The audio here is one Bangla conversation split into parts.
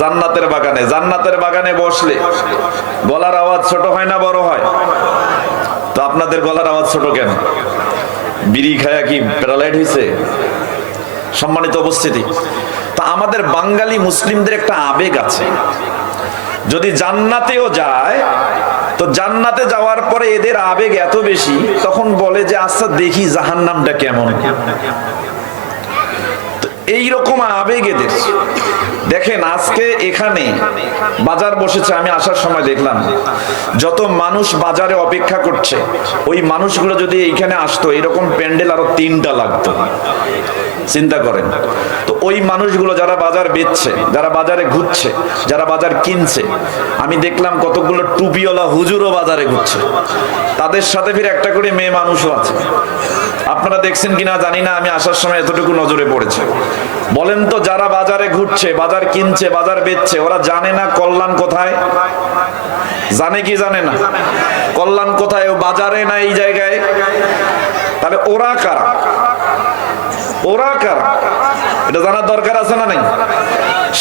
জান্নাতের বাগানে। জান্নাতের বাগানে বসলে গলার আওয়াজ ছোট হয় না বড় হয়? তো আপনাদের গলার আওয়াজ ছোট কেন? বিড়ি খায়া কি প্যারালাইট হয়েছে? সম্মানিত উপস্থিতি, তা আমাদের বাঙালি মুসলিমদের একটা আবেগ আছে, যদি জান্নাতেও যায় তো জান্নাতে যাওয়ার পরে এদের আবেগ এত বেশি, তখন বলে যে আচ্ছা দেখি জাহান্নামটা কেমন। এইরকম আবেগ এদের। দেখেন আজকে এখানে বাজার বসেছে, আমি আসার সময় দেখলাম যত মানুষ বাজারে অপেক্ষা করছে, ওই মানুষগুলো যদি এইখানে আসতো এরকম প্যান্ডেল আরো 3টা লাগতো। চিন্তা করেন তো, ওই মানুষগুলো যারা বাজার বেচছে, যারা বাজারে ঘুরছে, যারা বাজার কিনছে, আমি দেখলাম কতগুলো টুপিওয়ালা হুজুরও বাজারে ঘুরছে, তাদের সাথে ফিরে একটা করে মেয়ে মানুষও আছে। আপনারা দেখছেন কিনা জানি না, আমি আসার সময় এতটুকু নজরে পড়েছে। বলেন তো, যারা বাজারে ঘুরছে, বাজার কিনছে, বাজার বেচছে, ওরা জানে না কল্যাণ কোথায়? জানে কি জানে না? কল্যাণ কোথায়? ও বাজারে না এই জায়গায়? তাহলে ওরা কারা? ওরা কারা? এটা জানার দরকার আছে না নাই?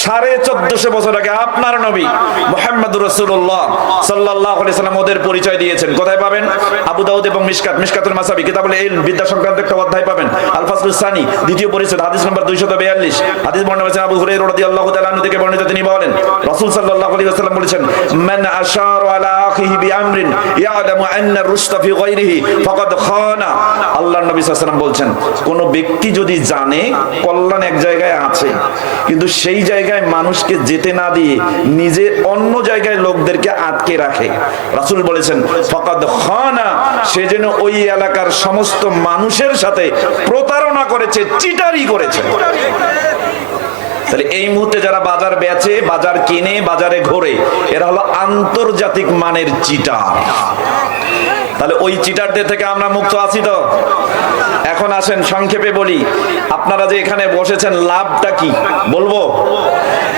1450 বছর আগে আপনার নবী মুহাম্মদুর রাসূলুল্লাহ সাল্লাল্লাহু আলাইহি সাল্লাম ওদের পরিচয় দিয়েছেন। কোথায় পাবেন? আবু দাউদ এবং মিশকাতুল মাসাবি কিতাবুল ইলম, বিদ্যা সংক্রান্ত একটা অধ্যায় পাবেন। আল ফাসলুস সানি, দ্বিতীয় পরিচ্ছেদ, হাদিস নম্বর 242। হাদিস বর্ণনা হয়েছে আবু হুরায়রা রাদিয়াল্লাহু তাআলা আনহু থেকে বর্ণিত, তিনি বলেন রাসূল সাল্লাল্লাহু আলাইহি ওয়াসাল্লাম বলেছেন, মান আশারা আলা আখিহি বিআমরিন ইয়ালামু আন্না আর-রুশদা ফি গায়রিহি ফাকাদ খানা। আল্লাহর নবী সাল্লাল্লাহু আলাইহি ওয়াসাল্লাম বলছেন, কোন ব্যক্তি যদি জানে কল্যাণ এক জায়গায় আছে, কিন্তু সেই জায়গায় মানুষকে যেতে না দিয়ে নিজে অন্য জায়গায় লোকদেরকে আটকে রাখে, রাসূল বলেছেন ফাকাদ খানা, সে যেন ওই এলাকার সমস্ত মানুষের সাথে প্রতারণা করেছে, চিটারি করেছে। তাহলে এই মুহূর্তে যারা বাজার বেচে, বাজার কিনে, বাজারে ঘোরে, এরা হলো আন্তর্জাতিক মানের চিটার। তাহলে ওই চিটারদের থেকে আমরা মুক্ত আছি তো? এখন আসেন সংক্ষেপে বলি, আপনারা যে এখানে বসেছেন লাভটা কি বলবো,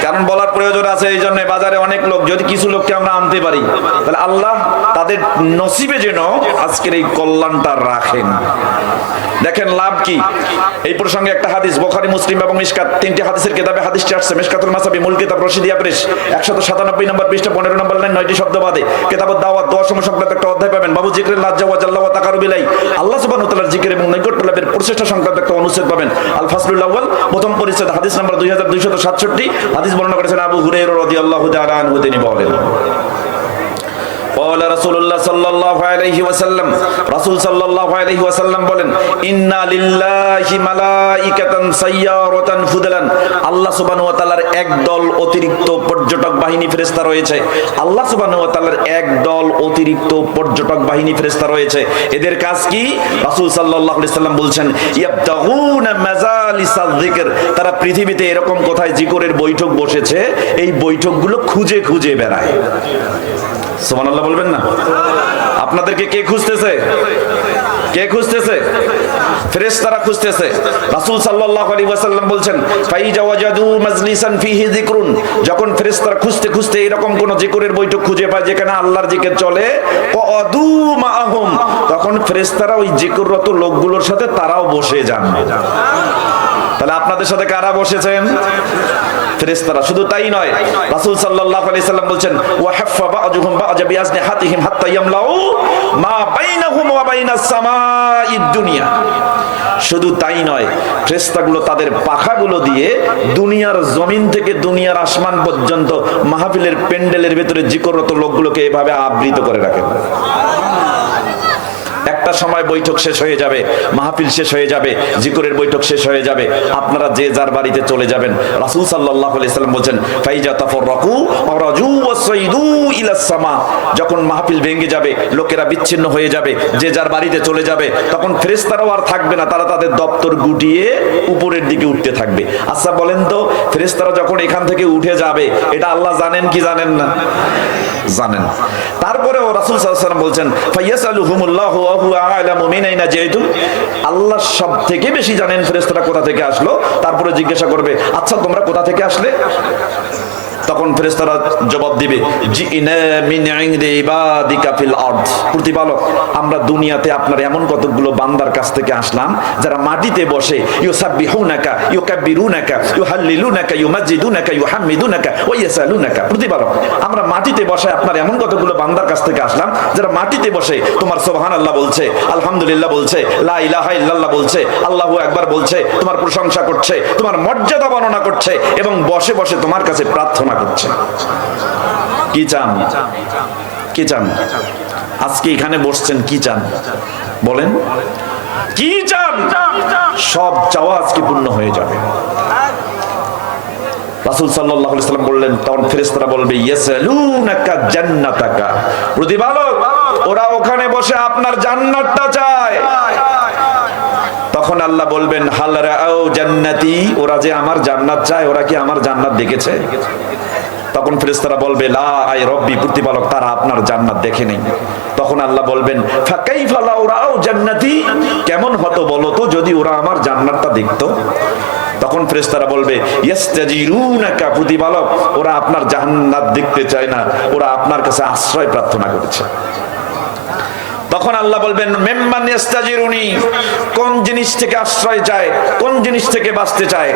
কারণ বলার প্রয়োজন আছে। এই জন্য বাজারে অনেক লোক, যদি কিছু লোককে আমরা আনতে পারি তাহলে আল্লাহ তাদের নসিবে যেন আজকের এই কল্যাণটা রাখেন। দেখেন লাভ কি। এই প্রসঙ্গে একটা হাদিস বুখারী, মুসলিম এবং মিশকাত, 3টি হাদিসের কিতাবে হাদিসটি আসছে। মিশকাতুল মাসাবি মূল কিতাব, রশিদিয়া প্রেস, 197 নম্বর পৃষ্ঠা, 15 নম্বর লাইন, 9টি শব্দ বাদে কিতাবুদ দাওয়াত, দোয়া সমূহ সংক্রান্ত একটা অধ্যায় পাবেন। বাবু জিকরিল লাজ্জা ওয়া জাল্লা ওয়া তাকারুবিলাই, আল্লাহ সুবহানাহু ওয়া তাআলার জিকির এবং নৈকট্য লাভের প্রচেষ্টা সংক্রান্ত একটা অনুচ্ছেদ পাবেন। আল ফাসলুল আউয়াল, প্রথম পরিচ্ছেদ, হাদিস নম্বর 2267। হাদিস বর্ণনা করেছেন আবু হুরায়রা রাদিয়াল্লাহু তাআলা আনহু, তিনি বলেন قال رسول الله صلى الله عليه وسلم, রাসূল সাল্লাল্লাহু আলাইহি ওয়াসাল্লাম বলেন, ইন্না লিল্লাহি মালাইকাতান সাইয়ারাতান ফুদলান, আল্লাহ সুবহানাহু ওয়া তাআলার একদল অতিরিক্ত পর্যটক বাহিনী ফেরেশতা রয়েছে। আল্লাহ সুবহানাহু ওয়া তাআলার একদল অতিরিক্ত পর্যটক বাহিনী ফেরেশতা রয়েছে। এদের কাজ কি? রাসূল সাল্লাল্লাহু আলাইহি ওয়াসাল্লাম বলছেন, ইয়াবতাগুনা মাজালিসায যিকর, তারা পৃথিবীতে এরকম কোথায় জিকিরের বৈঠক বসেছে, এই বৈঠকগুলো খুঁজে খুঁজে বেড়ায়। সুবহানাল্লাহ বলবেন না? আপনাদেরকে কে খুঁজতেছে? কে খুঁজতেছে? ফেরেশতারা খুঁজতেছে। রাসূল সাল্লাল্লাহু আলাইহি ওয়াসাল্লাম বলছেন, ফাইজা ওয়াজাদু মাজলিসান ফিহি যিকরুন, যখন ফেরেশতারা খুঁজতে খুঁজতে এরকম কোন জিকিরের বৈঠক খুঁজে পায় যেখানে আল্লাহর জিকির চলে, ক্বাদু মাআহুম, তখন ফেরেশতারা ওই জিকিররত লোকগুলোর সাথে তারাও বসে যান। তাহলে আপনাদের সাথে কারা বসেছেন? ফেরেশতারা। শুধু তাই নয়, রাসূল সাল্লাল্লাহু আলাইহি সাল্লাম বলেন, ওয়া হাফফা বা'দুহুম বা'জা বিআজনিহাতিহিম হাত্তা ইয়ামলাউ মা বাইনাহুম ওয়া বাইনাস সামাঈদ দুনিয়া। শুধু তাই নয়, ফেরেশতাগুলো তাদের পাখাগুলো দিয়ে দুনিয়ার জমিন থেকে দুনিয়ার আসমান পর্যন্ত মাহফিলের প্যান্ডেলের ভিতরে জিকিররত লোকগুলোকে এভাবে আবৃত করে রাখেন। একটা সময় বৈঠক শেষ হয়ে যাবে, মাহফিল শেষ হয়ে যাবে, জিকিরের বৈঠক শেষ হয়ে যাবে, আপনারা যে যার বাড়িতে চলে যাবেন। রাসূল সাল্লাল্লাহু আলাইহি সাল্লাম বলেন, ফাইজা তাফাররাকু ওয়ারাজু ওয়াসাইদু ইলাস সামা, যখন মাহফিল ভেঙে যাবে, লোকেরা বিচ্ছিন্ন হয়ে যাবে, যে যার বাড়িতে চলে যাবে, তখন ফেরেশতারাও আর থাকবে না, তারা তাদের দপ্তর গুটিয়ে উপরের দিকে উঠতে থাকবে। আচ্ছা বলেন তো, ফেরেশতারা যখন এখান থেকে উঠে যাবে, এটা আল্লাহ জানেন কি জানেন না? জানেন। তারপরেও রাসূল সাল্লাল্লাহু আলাইহি ওয়াসাল্লাম বলেন, ফায়াসালুহুমুল্লাহু ওয়া হুয়া আ'লামু মিন আইনা জাইতুম, আল্লাহ সব থেকে বেশি জানেন ফেরেশতারা কোথা থেকে আসলো। তারপরে জিজ্ঞাসা করবে, আচ্ছা তোমরা কোথা থেকে আসলে? তখন ফেরেশতারা জবাব দিবে জিনা মিন ইনদি ইবাদিকা ফিল আরদ, প্রতিপালক আমরা দুনিয়াতে আপনার এমন কতগুলো বান্দার কাছ থেকে আসলাম যারা মাটিতে বসে ইউসাব্বিহুনাকা ইউকাব্বিরুনাকা ইউহাল্লিলুনাকা ইউমাজ্জিদুনাকা ইউহাম্মিদুনাকা ওয়া ইয়াসালুনাকা, প্রতিপালক আমরা মাটিতে বসে আপনার এমন কতগুলো বান্দার কাছ থেকে আসলাম যারা মাটিতে বসে তোমার সুবহানাল্লাহ বলছে, আলহামদুলিল্লাহ বলছে, লা ইলাহা ইল্লাল্লাহ বলছে, আল্লাহু আকবার বলছে, তোমার প্রশংসা করছে, তোমার মর্যাদা বর্ণনা করছে এবং বসে বসে তোমার কাছে প্রার্থনা করছে। কি চান? কি চান? আজকে এখানে বসছেন কি চান বলেন? কি চান? সব চাওয়া আজকে পূর্ণ হয়ে যাবে। রাসূল সাল্লাল্লাহু আলাইহি ওয়াসাল্লাম বললেন, তখন ফেরেশতারা বলবে ইয়াসালুনাকা জান্নাতাকা, প্রতিপালক ওরা ওখানে বসে আপনার জান্নাতটা চায়। তখন আল্লাহ বলবেন হাল রাআউ জান্নাতি, ওরা যে আমার জান্নাত চায় ওরা কি আমার জান্নাত দেখেছে? তখন ফেরেশতারা বলবে লা আই রব্বি, প্রতিপালক তারা আপনার জান্নাত দেখে নেই। তখন আল্লাহ বলবেন ফাকাইফা লাউ রাআউ জান্নাতি, কেমন হতো বলো তো যদি ওরা আমার জান্নাতটা দেখতো? তখন ফেরেশতারা বলবে ইস্তাজিরুনাকা, প্রতিপালক ওরা আপনার জান্নাত দেখতে চায় না, ওরা আপনার কাছে আশ্রয় প্রার্থনা করেছে। তখন আল্লাহ বলবেন মিম্মান ইস্তাজিরুনি, কোন জিনিস থেকে আশ্রয় চায়, কোন জিনিস থেকে বাঁচতে চায়?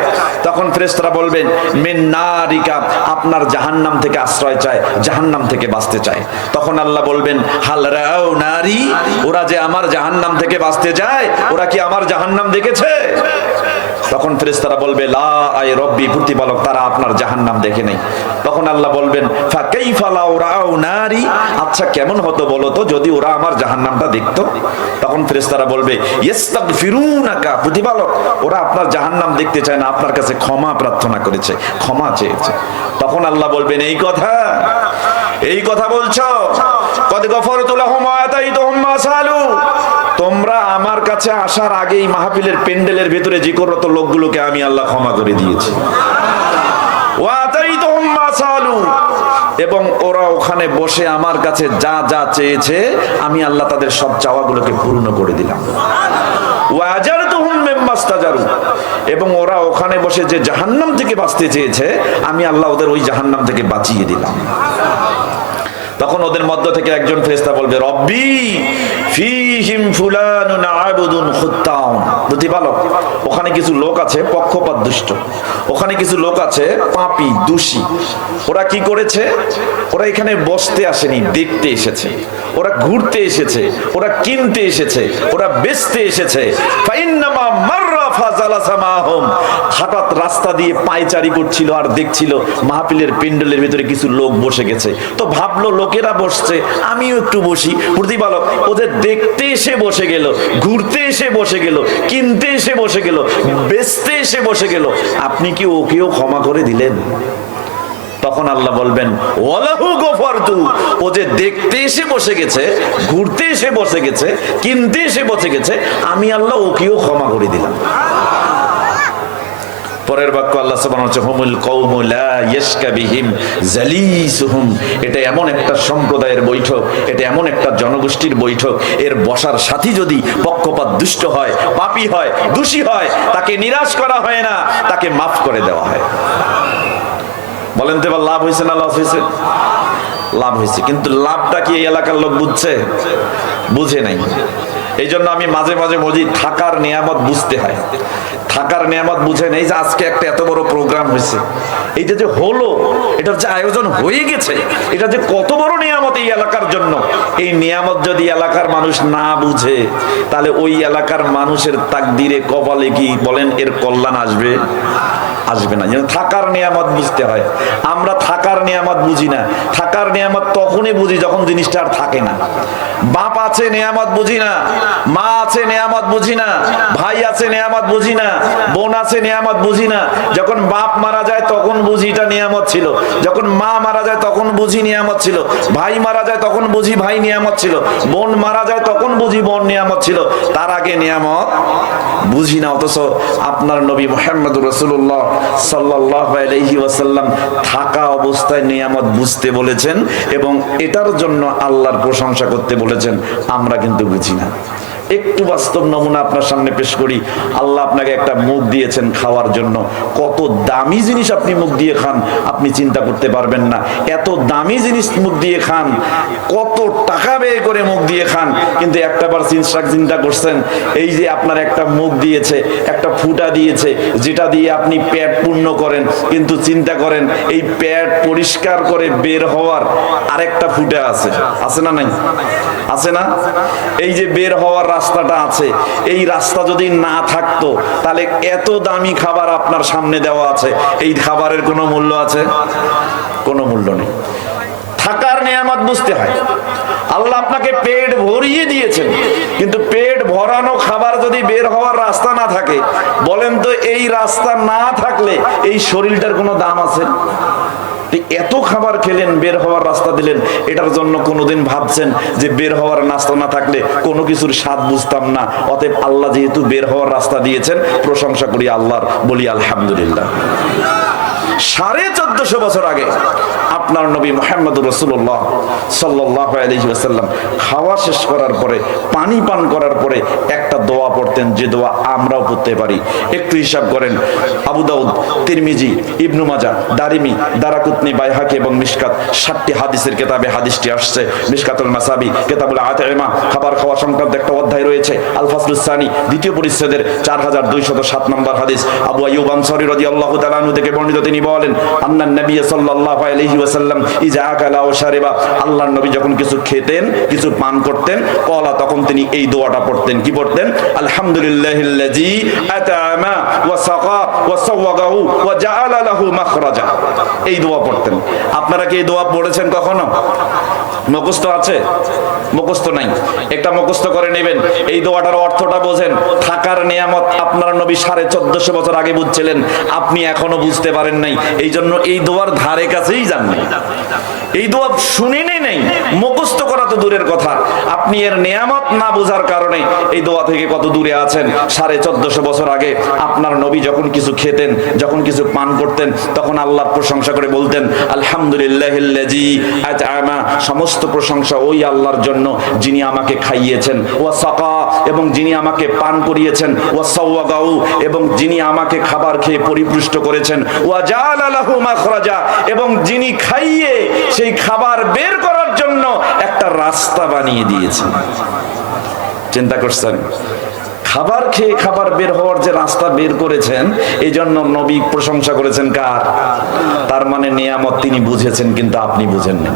তখন ফেরেশতারা বলবেন মিন নারিকা, আপনার জাহান্নাম থেকে আশ্রয় চায়, জাহান্নাম থেকে বাঁচতে চায়। তখন আল্লাহ বলবেন হাল রাআউ নারি, ওরা যে আমার জাহান্নাম থেকে বাঁচতে চায় ওরা কি আমার জাহান্নাম দেখেছে? তখন ফেরেশতারা বলবে লা আই রব্বি, প্রতিপালক তারা আপনার জাহান্নাম দেখে নেই। তখন আল্লাহ বলবেন ফাকাইফা লাউ রাআউ নারি, আচ্ছা কেমন হতো বলো তো যদি ওরা আমার জাহান্নামটা দেখতো? তখন ফেরেশতারা বলবে ইস্তাগফিরুনাকা, প্রতিপালক ওরা আপনার জাহান্নাম দেখতে চায় না, আপনার কাছে ক্ষমা প্রার্থনা করেছে, ক্ষমা চেয়েছে। তখন আল্লাহ বলবেন এই কথা, এই কথা বলছো? কদ গফরতু লাহুম ওয়া আতাইতুহুম মা সালু, তোমরা আমার কাছে আসার আগেই মাহফিলের প্যান্ডেলের ভিতরে জিকিররত লোকগুলোকে আমি আল্লাহ ক্ষমা করে দিয়েছি। ওয়া আতাইতুহুম মা সালু, এবং ওরা ওখানে বসে আমার কাছে যা যা চেয়েছে আমি আল্লাহ তাদের সব চাওয়াগুলোকে পূর্ণ করে দিলাম। ওয়া আজারতুহুম মিম্মাস্তাজারু, এবং ওরা ওখানে বসে যে জাহান্নাম থেকে বাঁচতে চেয়েছে আমি আল্লাহ ওদের ওই জাহান্নাম থেকে বাঁচিয়ে দিলাম। তখন ওদের মধ্য থেকে একজন ফেরেশতা বলবে রব্বি ফীহিম ফুলানুন আবুদুন খুত্তাউন, প্রতিপালক ওখানে কিছু লোক আছে পক্ষপাত দুষ্ট, ওখানে কিছু লোক আছে পাপী দোষী। ওরা কি করেছে? ওরা এখানে বসতে আসেনি, দেখতে এসেছে, ওরা ঘুরতে এসেছে, ওরা কিনতে এসেছে, ওরা বেচতে এসেছে। ফাইন্নামা মাররা ফাজালাসা মাহুম, হঠাৎ রাস্তা দিয়ে পায়চারি করছিল আর দেখছিল মাহফিলের প্যান্ডেলের ভিতরে কিছু লোক বসে গেছে, তো ভাবলো লোকেরা বসছে আমিও একটু বসি। প্রতিপালক ওদের দেখতে এসে বসে গেল, ঘুরতে এসে বসে গেল, কিনতে এসে বসে গেল, বেচতে এসে বসে গেল, আপনি কি ওকেও ক্ষমা করে দিলেন? তখন আল্লাহ বলবেন ওয়ালাহু গফারতু, ও যে দেখতে এসে বসে গেছে, ঘুরতে এসে বসে গেছে, কিনতে এসে বসে গেছে, আমি আল্লাহ ওকেও ক্ষমা করে দিলাম। পরের বাক্য আল্লাহ সুবহানাহু ওয়া তাআলা হুমুল কওমু লা ইয়াশকা বিহিম জালিসুহুম, এটা এমন একটা সম্প্রদায়ের বৈঠক, এটা এমন একটা জনগোষ্ঠীর বৈঠক, এর বসার সাথী যদি পক্ষপাত দুষ্ট হয়, পাপী হয়, দোষী হয়, তাকে নিরাশ করা হয় না, তাকে মাফ করে দেওয়া হয়। বলেন তো এবার লাভ হয়েছে না লস হয়েছে? লাভ হয়েছে, কিন্তু লাভটা কি এই এলাকার লোক বুঝছে? বুঝে নাই। এই জন্য আমি মাঝে মাঝে বলি থাকার নিয়ামত বুঝতে হয়, থাকার নিয়ামত বুঝে নেই। যে আজকে একটা এত বড় প্রোগ্রাম হয়েছে, এইটা যে হলো, এটার যে আয়োজন হয়ে গেছে, এটা যে কত বড় নিয়ামত এই এলাকার জন্য, এই নিয়ামত যদি এলাকার মানুষ না বুঝে তাহলে ওই এলাকার মানুষের তাকদিরে কপালে কি বলেন এর কল্যাণ আসবে? আসবে না। যেন থাকার নিয়ামত বুঝতে হয়। আমরা থাকার নিয়ামত বুঝি না। থাকার নিয়ামত তখনই বুঝি যখন জিনিসটা আর থাকে না। বাপ আছে নিয়ামত বুঝি না, মা আছে নিয়ামত বুঝি না, ভাই আছে নিয়ামত বুঝি না, বোন আছে নিয়ামত বুঝি না। যখন বাপ মারা যায় তখন বুঝি এটা নিয়ামত ছিল, যখন মা মারা যায় তখন বুঝি নিয়ামত ছিল, ভাই মারা যায় তখন বুঝি ভাই নিয়ামত ছিল, বোন মারা যায় তখন বুঝি বোন নিয়ামত ছিল, তার আগে নিয়ামত বুঝি না। অথচ আপনার নবী মুহাম্মদুর রাসূলুল্লাহ সাল্লাল্লাহু আলাইহি ওয়াসাল্লাম থাকা অবস্থায় নিয়ামত বুঝতে বলেছেন এবং এটার জন্য আল্লাহর প্রশংসা করতে বলেছেন। আমরা কিন্তু বুঝি না। একটু বাস্তব নমুনা আপনার সামনে পেশ করি। আল্লাহ আপনাকে একটা মুখ দিয়েছেন খাওয়ার জন্য, কত দামি জিনিস আপনি মুখ দিয়ে খান আপনি চিন্তা করতে পারবেন না। এত দামি জিনিস মুখ দিয়ে খান, কত টাকা ব্যয় করে মুখ দিয়ে খান, কিন্তু একটাবার চিন্তা করছেন এই যে আপনার একটা মুখ দিয়েছে, একটা ফুটা দিয়েছে, যেটা দিয়ে আপনি পেট পূর্ণ করেন, কিন্তু চিন্তা করেন এই পেট পরিষ্কার করে বের হওয়ার আরেকটা ফুটা আছে, আছে না নাই? আছে না? এই যে বের হওয়ার রাস্তাটা আছে, এই রাস্তা যদি না থাকতো তাহলে এত দামি খাবার আপনার সামনে দেওয়া আছে, এই খাবারের কোনো মূল্য আছে? কোনো মূল্য নেই। থাকার নিয়ামত বুঝতে হয়। আল্লাহ আপনাকে পেট ভরিয়ে দিয়েছেন, কিন্তু পেট ভরানো খাবার যদি বের হওয়ার রাস্তা না থাকে, বলেন তো এই রাস্তা না থাকলে এই শরীরটার কোনো দাম আছে? এত খাবার খেলেন, বের হওয়ার রাস্তা দিলেন, এটার জন্য কোনোদিন ভাবছেন যে বের হওয়ার রাস্তা না থাকলে কোনো কিছুর স্বাদ বুঝতাম না, অতএব আল্লাহ যেহেতু বের হওয়ার রাস্তা দিয়েছেন, প্রশংসা করি আল্লাহর, বলি আলহামদুলিল্লাহ। 1450 বছর আগে আপনার নবী মুহাম্মদুর রাসূলুল্লাহ সাল্লাল্লাহু আলাইহি ওয়াসাল্লাম খাওয়া শেষ করার পরে, পানি পান করার পরে একটা দোয়া পড়তেন, যে দোয়া আমরাও পড়তে পারি। একটু হিসাব করেন, আবু দাউদ, তিরমিজি, ইবনু মাজাহ, দারিমি, দারাকুতনি, বাইহাকি এবং মিশকাত, 7টি হাদিসের কিতাবে হাদিসটি আসছে। মিশকাতুল মাসাবি, কিতাবুল আতঈমা, খাবার খাওয়া সংক্রান্ত একটা অধ্যায় রয়েছে। আল ফাসলুস সানি, দ্বিতীয় পরিচ্ছেদের 4207 নম্বর হাদিস। আবু আইয়ুব আনসারী রাদিয়াল্লাহু তাআলা আনহু থেকে বর্ণিত, তিনি বলেন, আন্নান নবী সাল্লাল্লাহু আলাইহি ওয়াসাল্লাম ইযা আকালা ওয়া শারিবা, আল্লাহর নবী যখন কিছু খেতেন, কিছু পান করতেন, ক্বালা, তখন তিনি এই দোয়াটা পড়তেন। কি পড়তেন? আলহামদুলিল্লাহিল্লাযী আতআমা ওয়া সাকা ওয়া সাওয়াগাহু ওয়া জাআলা লাহু মাখরাজা। এই দোয়া পড়তেন। আপনারা কি এই দোয়া পড়েছেন কখনো? মুখস্থ আছে? মুখস্থ নাই, একটা মুখস্থ করে নেবেন। এই দোয়াটার অর্থটা বোঝেন। থাকার নিয়ামত আপনার নবী 1450 বছর আগে বুঝছিলেন, আপনি এখনো বুঝতে পারেন নাই, এই জন্য এই দোয়ার ধারে কাছেই যান নাই, এই দোয়া শুনেনই নাই। মুখস্থ করা তো দূরের কথা, আপনি এর নিয়ামত না বোঝার কারণে এই দোয়া থেকে কত দূরে আছেন। 1450 বছর আগে আপনার নবী যখন কিছু খেতেন, যখন কিছু পান করতেন, তখন আল্লাহর প্রশংসা করে বলতেন, আলহামদুলিল্লাহিল্লাযী আতআমা, সমস্ত প্রশংসা ওই আল্লাহর জন্য যিনি আমাকে খাইয়েছেন, ওয়া সাকা, এবং যিনি আমাকে পান করিয়েছেন, ওয়া সাওয়াগাহু, এবং যিনি আমাকে খাবার খেয়ে পরিপুষ্ট করেছেন, ওয়া জাআলা লাহু মাখরাজা, এবং যিনি খাইয়ে সেই খাবার বের করার জন্য একটা রাস্তা বানিয়ে দিয়েছেন। চিন্তা করছেন? খাবার খেয়ে খাবার বের হওয়ার যে রাস্তা বের করেছেন, এই জন্য নবী প্রশংসা করেছেন কার? তার মানে নিয়ামত তিনি বুঝেছেন, কিন্তু আপনি বুঝেননি।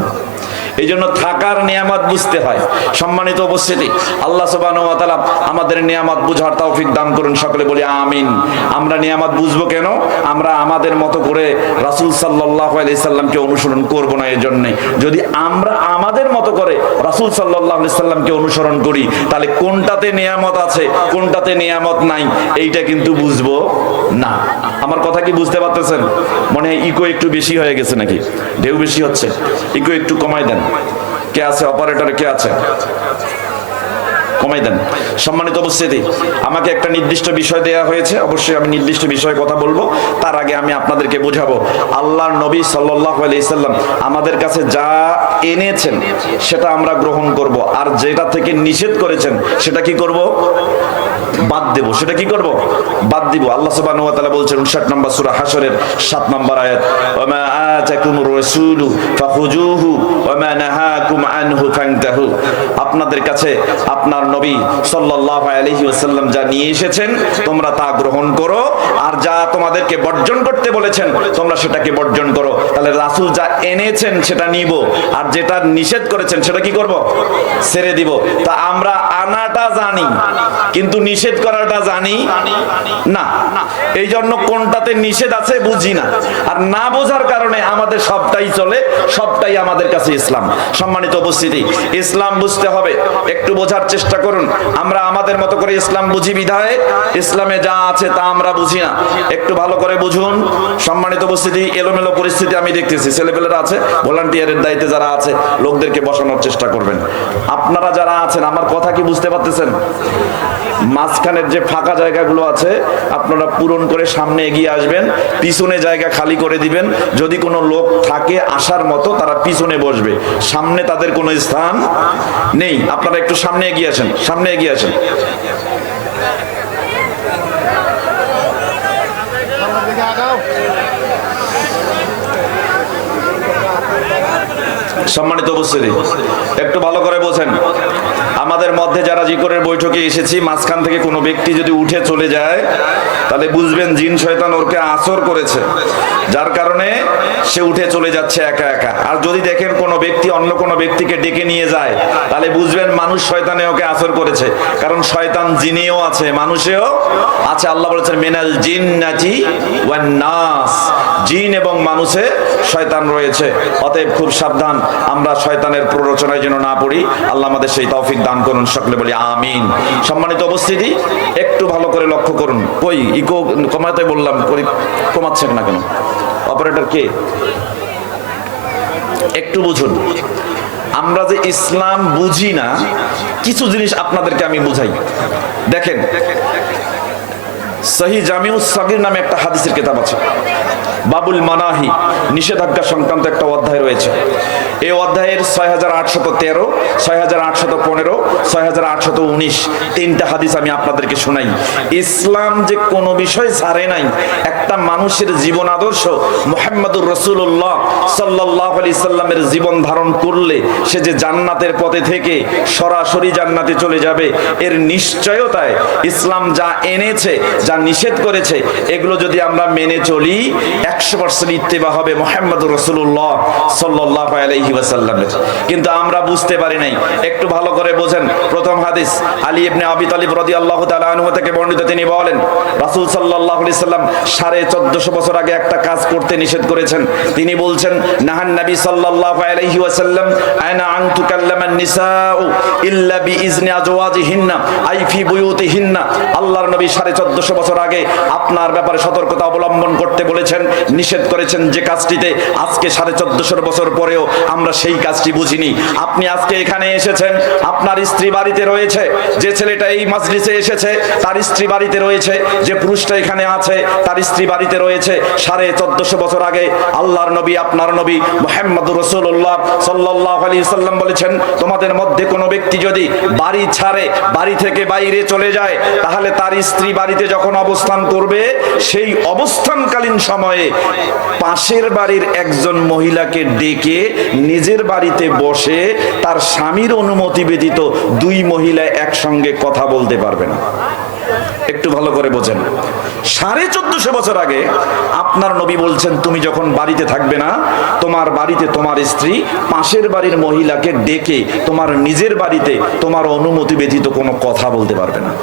এই জন্য থাকার নিয়ামত বুঝতে হয়। সম্মানিত উপস্থিতি, আল্লাহ সুবহানাহু ওয়া তাআলা আমাদের নিয়ামত বুঝার তৌফিক দান করুন, সকলে বলি আমিন। আমরা নিয়ামত বুঝবো কেন? আমরা আমাদের মতো করে রাসূল সাল্লাল্লাহু আলাইহি সাল্লামকে অনুসরণ করব না। এর জন্য যদি আমরা আমাদের মতো করে রাসূল সাল্লাল্লাহু আলাইহি সাল্লামকে অনুসরণ করি, তাহলে কোনটাতে নিয়ামত আছে, কোনটাতে নিয়ামত নাই, এইটা কিন্তু বুঝবো না। আমার কথা কি বুঝতে পারতেছেন? মনে হয় ইকো একটু বেশি হয়ে গেছে নাকি? ঢেউ বেশি হচ্ছে, ইকো একটু কমাই দেন। কে আছে অপারেটরে? কে আছে? কমাই দেন। সম্মানিত উপস্থিতি, আমাকে একটা নির্দিষ্ট বিষয় দেয়া হয়েছে, অবশ্যই আমি নির্দিষ্ট বিষয়ে কথা বলবো। তার আগে আমি আপনাদেরকে বোঝাবো, আল্লাহর নবী সাল্লাল্লাহু আলাইহি সাল্লাম আমাদের কাছে যা এনেছেন সেটা আমরা গ্রহণ করব, আর যেটা থেকে নিষেধ করেছেন সেটা কি করব? বাদ দেব। সেটা কি করব? বাদ দিব। আল্লাহ সুবহানাহু ওয়া তাআলা বলছেন 59 নম্বর সূরা হাশরের 7 নম্বর আয়াত, ওয়া মা আতাকুমুর রাসূলু ফাখুজুহু ওয়া মা নাহাকুম আনহু ফান্তাহু। আপনাদের কাছে আপনার নবী সাল্লাল্লাহু আলাইহি ওয়াসাল্লাম যা নিয়ে এসেছেন তোমরা তা গ্রহণ করো, আর যা তোমাদেরকে বর্জন করতে বলেছেন তোমরা সেটাকে বর্জন করো। তাহলে রাসূল যা এনেছেন সেটা নিব, আর যেটা নিষেধ করেছেন সেটা কি করব? ছেড়ে দিব। তা আমরা আনাটা জানি, কিন্তু নিষেধ করাটা জানি না। এই জন্য কোনটাতে নিষেধ আছে বুঝি না, আর না বোঝার কারণে আমাদের সবটাই চলে, সবটাই আমাদের কাছে ইসলাম। সম্মানিত উপস্থিতি, ইসলাম বুঝতে হবে, একটু বোঝার চেষ্টা করুন। আমরা আমাদের মতো করে ইসলাম বুঝি বিধায় ইসলামে যা আছে তা আমরা বুঝি না। একটু ভালো করে বুঝুন। সম্মানিত উপস্থিতি, এলোমেলো পরিস্থিতি আমি দেখতেছি। ছেলেপেলেরা আছে, ভলান্টিয়ারের দায়িত্বে যারা আছে, লোকদেরকে বসানোর চেষ্টা করবেন। আপনারা যারা আছেন, আমার কথা কি বুঝতে পারতেছেন? মাঝখানের যে ফাঁকা জায়গাগুলো আছে আপনারা পূরণ করে সামনে এগিয়ে আসবেন, পিছনে জায়গা খালি করে দিবেন। যদি কোনো লোক থাকে ফাঁকে আসার মতো তারা পিছনে বসবে, সামনে তাদের কোনো স্থান নেই। আপনারা একটু সামনে এগিয়ে আসেন, সামনে এগিয়ে আসেন। সম্মানিত উপস্থিতি, একটু ভালো করে বোঝেন, আমাদের মধ্যে যারা জিকরের বৈঠকে এসেছি, মাঝখান থেকে কোনো ব্যক্তি যদি উঠে চলে যায় তাহলে বুঝবেন জিন শয়তান ওরকে আসর করেছে, যার কারণে সে উঠে চলে যাচ্ছে একা একা। আর যদি দেখেন কোনো ব্যক্তি অন্য কোনো ব্যক্তিকে ডেকে নিয়ে যায় তাহলে বুঝবেন মানুষ শয়তানে ওকে আসর করেছে, কারণ শয়তান জিনেও আছে মানুষেও আছে। আল্লাহ বলেছেন মিনাল জিন্নাতি ওয়ান নাস, জিন এবং মানুষে শয়তান রয়েছে। অতএব খুব সাবধান, আমরা শয়তানের প্ররোচনায় যেন না পড়ি। আল্লাহ আমাদের সেই তৌফিক দান করুন, সকলে বলি আমিন। সম্মানিত উপস্থিতি, একটু ভালো করে লক্ষ্য করুন। কই ইকো কমাতে বললাম, কমাচ্ছেন না কেন? অপারেটর কে? একটু বুঝুন, আমরা যে ইসলাম বুঝি না, কিছু জিনিস আপনাদেরকে আমি বুঝাই। দেখেন, সহিহ জামিউস সাগীর নামে একটা হাদিসের কিতাব আছে, বাবুল মানাহি, নিষেধাজ্ঞা সংক্রান্ত একটা অধ্যায় রয়েছে। এই অধ্যায়ের 6813, 6815, 6819 তিনটা হাদিস আমি আপনাদেরকে শোনাই। ইসলাম যে কোনো বিষয় ছাড়ে নাই। একটা মানুষের জীবন আদর্শ মুহাম্মদুর রাসূলুল্লাহ সাল্লাল্লাহু আলাইহি সাল্লামের জীবন ধারণ করলে সে যে জান্নাতের পথে থেকে সরাসরি জান্নাতে চলে যাবে, এর নিশ্চয়তায় ইসলাম যা এনেছে, যা নিষেধ করেছে, এগুলো যদি আমরা মেনে চলি 100% ইত্তেবা হবে মুহাম্মদুর রাসূলুল্লাহ সাল্লাল্লাহু আলাইহি ওয়াসাল্লামের। কিন্তু আমরা বুঝতে পারি নাই। একটু ভালো করে বোঝেন। প্রথম হাদিস আলী ইবনে আবি তালিব রাদিয়াল্লাহু তাআলা আনহু থেকে বর্ণিত, তিনি বলেন রাসূল সাল্লাল্লাহু আলাইহি সাল্লাম 1450 বছর আগে একটা কাজ করতে নিষেধ করেছেন। তিনি বলছেন, নাহান নবী সাল্লাল্লাহু আলাইহি ওয়াসাল্লাম আনা আন তুকাল্লামান নিসাউ ইল্লা বিইজনি আজওয়াজিহিন্না আই ফি বুয়ুতিহিন্না। আল্লাহর নবী 1450 বছর আগে আপনার ব্যাপারে সতর্কতা অবলম্বন করতে বলেছেন, নিষেধ করেছেন যে কাজটিতে। আজকে 1450 বছর পরেও আমরা সেই কাজটি বুঝিনি। আপনি আজকে এখানে এসেছেন, আপনার স্ত্রী বাড়িতে রয়েছে। যে ছেলেটা এই মাজলিসে এসেছে তার স্ত্রী বাড়িতে রয়েছে, যে পুরুষটা এখানে আছে তার স্ত্রী বাড়িতে রয়েছে। 1450 বছর আগে আল্লাহর নবী, আপনার নবী মুহাম্মদুর রাসূলুল্লাহ সাল্লাল্লাহু আলাইহি ওয়াসাল্লাম বলেছেন, তোমাদের মধ্যে কোনো ব্যক্তি যদি বাড়ি ছাড়ে, বাড়ি থেকে বাইরে চলে যায়, তাহলে তার স্ত্রী বাড়িতে যখন অবস্থান করবে, সেই অবস্থানকালীন সময়ে পাশের বাড়ির একজন মহিলাকে ডেকে নিজের বাড়িতে বসে তার স্বামীর অনুমতি ব্যতীত দুই মহিলা একসঙ্গে কথা বলতে পারবে না। একটু ভালো করে বোঝেন। 1450 বছর আগে আপনার নবী বলছেন, তুমি যখন বাড়িতে থাকবে না, তোমার বাড়িতে তোমার স্ত্রী পাশের বাড়ির মহিলাকে ডেকে তোমার নিজের বাড়িতে তোমার অনুমতি ব্যতীত কোনো কথা বলতে পারবে না।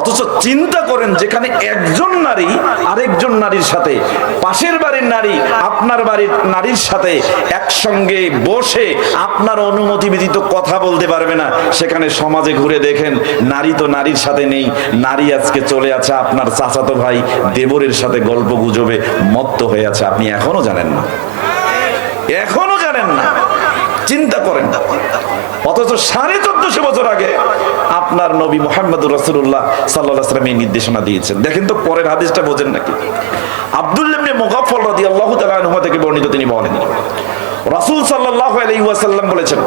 অথচ চিন্তা করেন, যেখানে একজন নারী আরেকজন নারীর সাথে, পাশের বাড়ির নারী আপনার বাড়ির নারীর সাথে একসঙ্গে বসে আপনার অনুমতি ব্যতীত কথা বলতে পারবে না, সেখানে সমাজে ঘুরে দেখেন নারী তো নারীর সাথে নেই। নারী আজকে চলে আছে আপনার চাচাতো ভাই দেবরের সাথে গল্প গুজবে মত্ত হয়ে আছে, আপনি এখনো জানেন না, এখনো জানেন না। চিন্তা করেন। অথচ 1450 বছর আগে আপনার নবী মুহাম্মদুর রাসূলুল্লাহ সাল্লাল্লাহু আলাইহি ওয়াসাল্লাম এই নির্দেশনা দিয়েছেন। দেখেন তো পরের হাদিসটা বোঝেন নাকি? আব্দুল্লাহ ইবনে মুগাফফাল রাদিয়াল্লাহু তাআলা আনহু থেকে বর্ণিত, তিনি বলেন রাসূল সাল্লাল্লাহু আলাইহি ওয়াসাল্লাম বলেছেন,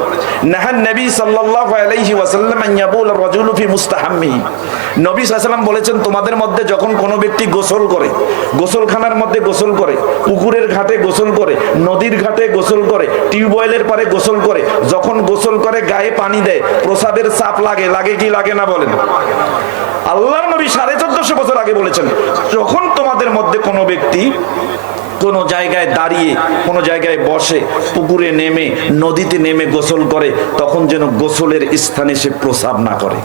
নাহান নবী সাল্লাল্লাহু আলাইহি ওয়াসাল্লাম আন ইয়াবুল রাজুলু ফি মুস্তাহাম্মিহি। নবী সাল্লাল্লাহু আলাইহি ওয়াসাল্লাম বলেছেন, তোমাদের মধ্যে যখন কোনো ব্যক্তি গোসল করে, গোসলখানার মধ্যে গোসল করে, পুকুরের ঘাটে গোসল করে, নদীর ঘাটে গোসল করে, টিউবওয়েলের পারে গোসল করে, যখন গোসল করে গায়ে পানি দেয়, প্রসাবের চাপ লাগে, লাগে কি লাগে না বলেন? আল্লাহর নবী 1450 বছর আগে বলেছেন, যখন তোমাদের মধ্যে কোনো ব্যক্তি কোনো জায়গায় দাঁড়িয়ে, কোনো জায়গায় বসে, পুকুরে নেমে, নদীতে নেমে গোসল করে, তখন যেন গোসলের স্থানে সে প্রসাব না করে।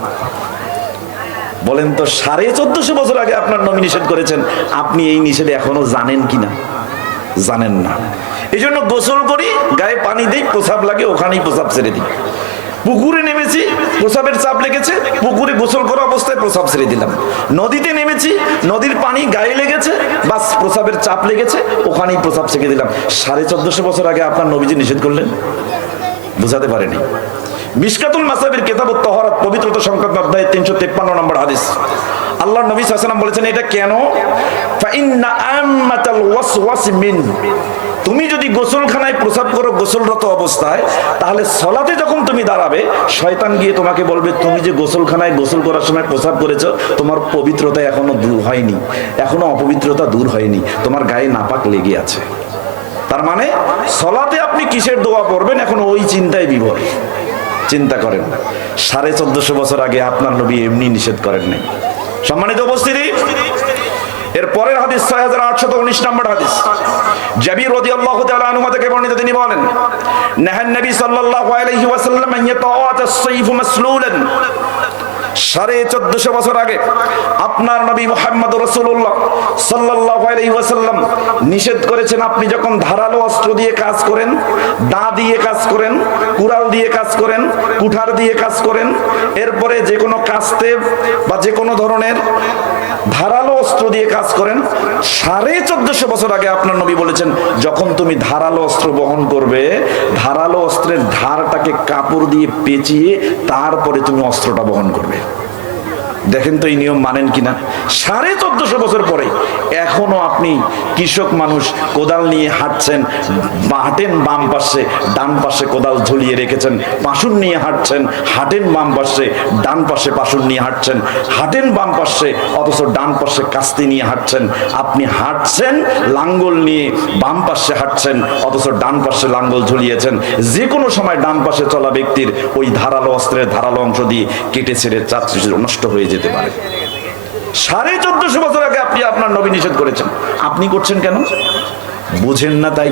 বলেন তো 1450 বছর আগে আপনার নবী নিষেধ করেছেন, আপনি এই নিষেধ এখনো জানেন কিনা? জানেন না। এই জন্য গোসল করি, গায়ে পানি দিই, প্রসাব লাগে, ওখানেই প্রসাব ছেড়ে দিই। পুকুরে নেমেছি, প্রসাবের চাপ লেগেছে, পুকুরে গোসল করা অবস্থায় প্রসাব ছেড়ে দিলাম। নদীতে নেমেছি, নদীর পানি গায়ে লেগেছে, বাস প্রসাবের চাপ লেগেছে, ওখানেই প্রসাব ছেড়ে দিলাম। 1450 বছর আগে আপনার নবীজি নিষেধ করলেন, বুঝাতে পারেনি। মিশকাতুল মাসাবির কিতাবুত তাহারাত, পবিত্রতা সংক্রান্ত অধ্যায় 353 নম্বর হাদিস। আল্লাহর নবী সাল্লাল্লাহু আলাইহি ওয়াসাল্লাম বলেছেন, এটা কেন? ফা ইন্না আম্মাতাল ওয়াসওয়াস মিন তুমি যদি গোসলখানায় প্রসাব করো গোসলরত অবস্থায়, তাহলে সলাতে যখন তুমি দাঁড়াবে শয়তান গিয়ে তোমাকে বলবে তুমি যে গোসলখানায় গোসল করার সময় প্রসাব করেছো তোমার পবিত্রতা এখনো দূর হয়নি, এখনো অপবিত্রতা দূর হয়নি, তোমার গায়ে নাপাক লেগে আছে। তার মানে সলাতে আপনি কিসের দোয়া পড়বেন এখন ওই চিন্তায় বিভোর। চিন্তা করেন 1450 বছর আগে আপনার নবী এমনি নিষেধ করেন নাই। সম্মানিত উপস্থিতি, এর পরের হাদিস 6819 নম্বর হাদিস, জাবির রাদিয়াল্লাহু তাআলা আনহু থেকে বর্ণিত, তিনি বলেন নাহান নবী সাল্লাল্লাহু আলাইহি ওয়াসাল্লাম আন ইয়াতাওয়াত আস-সাইফ মাসলুলান। 1450 বছর আগে আপনার নবী মুহাম্মদ রাসূলুল্লাহ সাল্লাল্লাহু আলাইহি ওয়াসাল্লাম নিষেধ করেছেন আপনি যখন ধারালো অস্ত্র দিয়ে কাজ করেন, দা দিয়ে কাজ করেন, কুড়াল দিয়ে কাজ করেন, কুঠার দিয়ে কাজ করেন, এরপরে যে কোনো কাস্তে বা যে কোনো ধরনের ধারালো অস্ত্র দিয়ে কাজ করেন, 1450 বছর আগে আপনার নবী বলেছেন যখন তুমি ধারালো অস্ত্র বহন করবে ধারালো অস্ত্রের ধারটাকে কাপড় দিয়ে পেঁচিয়ে তারপরে তুমি অস্ত্রটা বহন করবে। দেখেন তো এই নিয়ম মানেন কিনা। 1450 বছর পরে এখনো আপনি কৃষক মানুষ কোদাল নিয়ে হাঁটছেন, হাঁটেন বাম পাশে, ডান পাশে কোদাল ঝুলিয়ে রেখেছেন, পাশুন নিয়ে হাঁটছেন, হাঁটেন বাম পাশে, ডান পাশে পাশুন নিয়ে হাঁটছেন, হাঁটেন বাম পাশে অথচ ডান পাশে কাস্তি নিয়ে হাঁটছেন। আপনি হাঁটছেন লাঙ্গল নিয়ে, বাম পাশে হাঁটছেন অথচ ডান পাশে লাঙ্গল ঝুলিয়েছেন। যে কোনো সময় ডান পাশে চলা ব্যক্তির ওই ধারালো অস্ত্রের ধারালো অংশ দিয়ে কেটে ছেড়ে নষ্ট হয়ে যেতে পারে। 1450 বছর আগে আপনি আপনার নবী নিষেধ করেছেন, আপনি করছেন কেন? বুঝেন না তাই,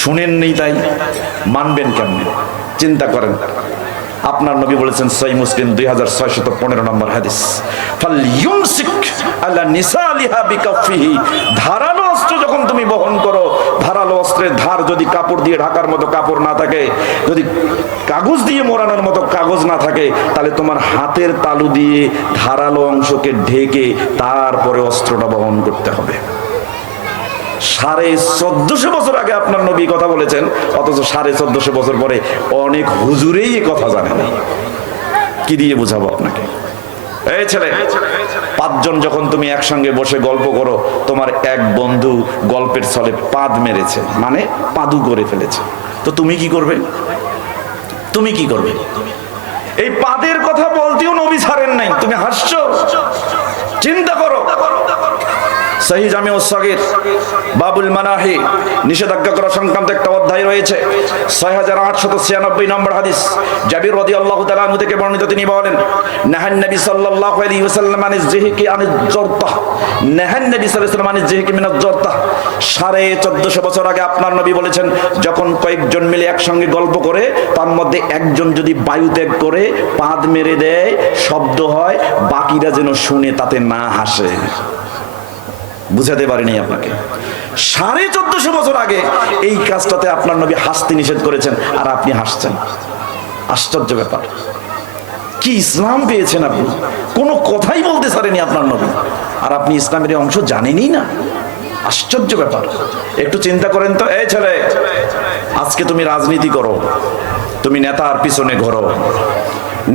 শুনেন নেই তাই, মানবেন কেমনে? চিন্তা করেন। আপনার নবী বলেছেন সহিহ মুসলিম 2615 নম্বর হাদিস, ফালইউমসিক আলা নিসালিহা বিকাফিহি। ধারালো অস্ত্র যখন তুমি বহন করো, ধারালো অস্ত্রের ধার যদি কাপড় দিয়ে ঢাকার মতো কাপড় না থাকে, যদি কাগজ দিয়ে মোড়ানোর মতো কাগজ না থাকে, তাহলে তোমার হাতের তালু দিয়ে ধারালো অংশকে ঢেকে তারপরে অস্ত্রটা বহন করতে হবে। 1450 বছর আগে আপনার নবী কথা বলেছেন, অথচ 1450 বছর পরে অনেক হুজুরেই এই কথা জানে না। কি দিয়ে বুঝাবো আপনাকে? এই ছেলে, 5 জন যখন তুমি একসঙ্গে বসে গল্প করো, তোমার এক বন্ধু গল্পের ছলে পাদ মেরেছে, মানে পাদু করে ফেলেছে, তো তুমি কি করবে? তুমি কি করবে? এই পাদের কথা বলতেও নবী ছাড়েন নাই, তুমি হাসছো। চিন্তা করো। সহিহ জামিউ সগীর বাবুল মানাহি নিষেধাজ্ঞা করা সংক্রান্ত একটা অধ্যায় রয়েছে। 6896 নম্বর হাদিস, জাবির রাদিয়াল্লাহু তাআলা আনহু থেকে বর্ণিত, তিনি বলেন নাহান নবী সাল্লাল্লাহু আলাইহি ওয়াসাল্লাম আনিজ জিহকি আনিজ জরতাহ। নাহান নবী সাল্লাল্লাহু আলাইহি ওয়াসাল্লাম আনিজ জিহকি মিনাজ জরতাহ। 1450 বছর আগে আপনার নবী বলেছেন যখন কয়েকজন মিলে একসঙ্গে গল্প করে তার মধ্যে একজন যদি বায়ু ত্যাগ করে পাদ মেরে দেয়, শব্দ হয়, বাকিরা যেন শুনে তাতে না হাসে। বুঝাতে পারিনি আপনাকে। 1450 বছর আগে এই কাজটাতে আপনার নবী হাসতে নিষেধ করেছেন আর আপনি হাসছেন। আশ্চর্য ব্যাপার। কি ইসলাম পেয়েছেন আপনি? কোনো কথাই বলতে পারেনি আপনার নবী, আর আপনি ইসলামের অংশ জানেনই না। আশ্চর্য ব্যাপার। একটু চিন্তা করেন তো। এই ছেলে, আজকে তুমি রাজনীতি করো, তুমি নেতার পিছনে ঘোরো,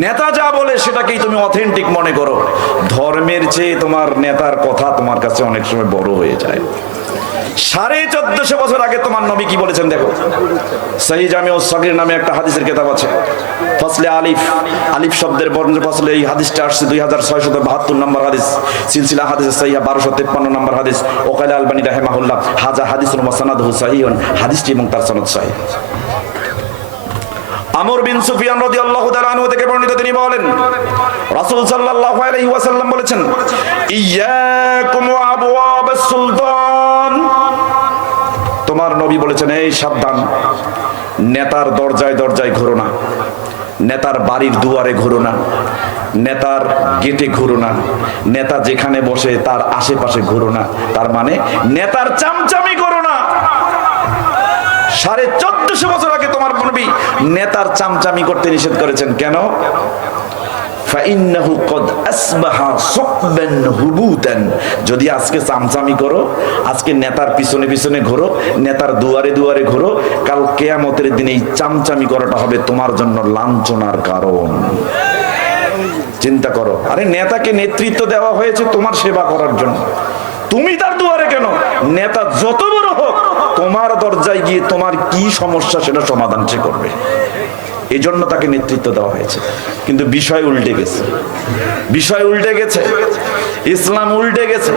নেতা যা বলে সেটাকেই তুমি অথেন্টিক মনে করো। ধর্মের চেয়ে তোমার নেতার কথা তোমার কাছে অনেক সময় বড় হয়ে যায়। 1450 বছর আগে তোমার নবী কি বলেছেন দেখো। সহিহ জামিউ সগীর নামে একটা হাদিসের কিতাব আছে, ফসলে আলিফ, আলিফ শব্দের বর্ণ ফসলে এই হাদিসটা আসছে 2672 নম্বর হাদিস, সিলসিলা হাদিসে সহিহা 1253 নম্বর হাদিস। ওকাইল আলবানী রাহিমাহুল্লাহ হাযা হাদিসুন ওয়া সানাদুহু সহিহুন, হাদিসটি এবং তার সনদ সহিহ। আমর বিন সুফিয়ান রাদিয়াল্লাহু তাআলা আনহু থেকে বর্ণিত, তিনি বলেন রাসূল সাল্লাল্লাহু আলাইহি ওয়াসাল্লাম বলেছেন ইয়াকুম ওয়া আবওয়াবাস সুলতান। তোমার নবী বলেছেন এই সাবধান, নেতার দরজায় দরজায় ঘোরো না, নেতার বাড়ির দুয়ারে ঘোরো না, নেতার গেটে ঘোরো না, নেতা যেখানে বসে তার আশেপাশে ঘোরো না। তার মানে নেতার চামচামি করো না। 1450 বছর আগে তোমার নবী নেতার চামচামি করতে নিষেধ করেছেন। কেন? ফাইন্নাহু কদ আসবাহা সুকবান হুবুতান। যদি আজকে চামচামি করো, আজকে নেতার পিছনে পিছনে ঘোরো, নেতার দুয়ারে দুয়ারে ঘোরো, কাল কিয়ামতের দিনে এই চামচামি করাটা হবে তোমার জন্য লাঞ্ছনার কারণ। চিন্তা করো। আরে নেতাকে নেতৃত্ব দেওয়া হয়েছে তোমার সেবা করার জন্য, তুমি তার দুয়ারে কেন? নেতা যত বড় হোক তোমার তোমার দরজায় গিয়ে তোমার কি সমস্যা সেটা সমাধান সে করবে। এই জন্য তাকে নেতৃত্ব দেওয়া হয়েছে। কিন্তু বিষয় উল্টে গেছে, বিষয় উল্টে গেছে, ইসলাম উল্টে গেছে।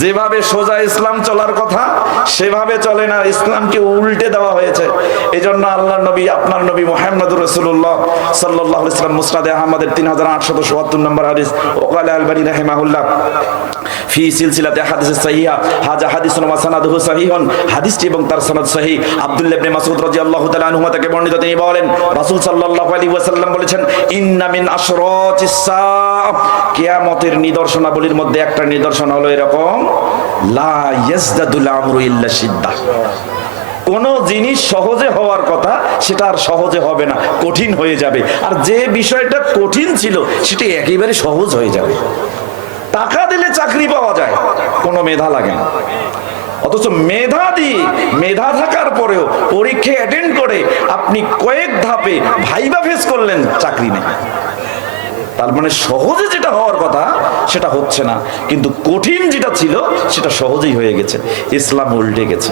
যেভাবে সোজা ইসলাম চলার কথা সেভাবে চলে না, ইসলামকে উল্টে দেওয়া হয়েছে। এই জন্য আল্লাহ নবী, আপনার নবী মুহাম্মদুর রাসূলুল্লাহ সাল্লাল্লাহু আলাইহি ওয়াসাল্লাম মুসনাদে আহমদের 3877 নম্বর হাদিস, ওয়াকাল আলবানী রাহিমাহুল্লাহ ফি সিলসিলাতে হাদিস সাহিহা হাযা হাদিসুন ওয়া সানাদুহু সহিহুন, হাদিসটি এবং তার সনদ সহিহ। আব্দুল্লাহ ইবনে মাসউদ রাদিয়াল্লাহু তাআলা আনহু থেকে বর্ণিত, তিনি বলেন রাসূল সাল্লাল্লাহু আলাইহি ওয়াসাল্লাম বলেছেন, ইন্না মিন আশরাতিস সাআ, কিয়ামতের নিদর্শনাবলীর মধ্যে একটা নিদর্শন হলো এরকম, লা ইয়াজদাদুল আমরু ইল্লা শিদ্দাহ, কোন জিনিস সহজে হওয়ার কথা সেটা আর সহজে হবে না, কঠিন হয়ে যাবে। আর যে বিষয়টা কঠিন ছিল সেটা একেবারে সহজ হয়ে যাবে। টাকা দিলে চাকরি পাওয়া যায়, কোনো মেধা লাগে না। অথচ মেধা দিয়ে, মেধা থাকার পরেও পরীক্ষা অ্যাটেন্ড করে আপনি কয়েক ধাপে ভাইবা ফেস করলেন, চাকরি নেই। তার মানে সহজে যেটা হওয়ার কথা সেটা হচ্ছে না, কিন্তু কঠিন যেটা ছিল সেটা সহজেই হয়ে গেছে। ইসলাম উল্টে গেছে।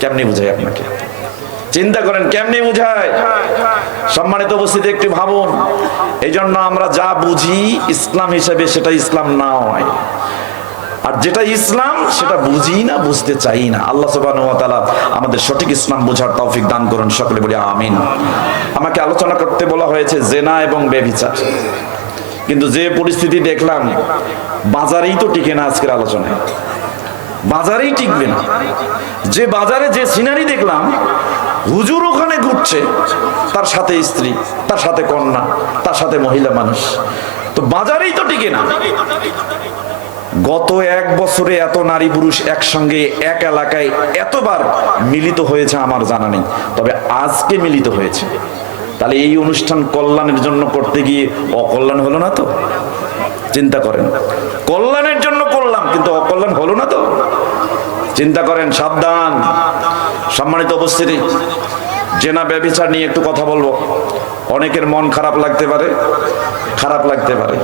কেমনে বুঝাই আপনাকে? চিন্তা করেন কেমনে বুঝায়। সম্মানিত উপস্থিতি, একটু ভাবুন। এই জন্য আমরা যা বুঝি ইসলাম হিসেবে সেটা ইসলাম না হয়, আর যেটা ইসলাম সেটা বুঝি না, বুঝতে চাই না। আল্লাহ সুবহানাহু ওয়া তাআলা আমাদের সঠিক ইসলাম বোঝার তৌফিক দান করুন, সকলে বলি আমিন। আমাকে আলোচনা করতে বলা হয়েছে জেনা এবং ব্যভিচার, কিন্তু যে পরিস্থিতি দেখলাম বাজারেই তো টিকে না। আজকের আলোচনায় বাজারেই টিকবে না। যে বাজারে যে সিনারি দেখলাম, হুজুর ওখানে ঘুরছে, তার সাথে স্ত্রী, তার সাথে কন্যা, তার সাথে মহিলা মানুষ, তো বাজারেই তো টিকে না। গত এক বছরে এত নারী পুরুষ একসঙ্গে এক এলাকায় এতবার মিলিত হয়েছে আমার জানা নেই, তবে আজকে মিলিত হয়েছে। তাহলে এই অনুষ্ঠান কল্যাণের জন্য করতে গিয়ে অকল্যাণ হলো না তো? চিন্তা করেন, কল্যাণের জন্য করলাম কিন্তু অকল্যাণ হলো না তো? চিন্তা করেন, সাবধান। সম্মানিত উপস্থিতি, জেনা ব্যভিচার নিয়ে একটু কথা বলবো। অনেকের মন খারাপ লাগতে পারে, খারাপ লাগতে পারে,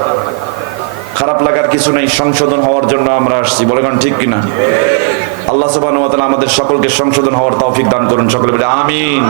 খারাপ লাগার কিছু নেই। সংশোধন হওয়ার জন্য আমরা আসছি, বলে কারণ ঠিক কিনা? আল্লাহ সুবহানাহু ওয়া তাআলা আমাদের সকলকে সংশোধন হওয়ার তৌফিক দান করুন, সকলে বলে আমিন।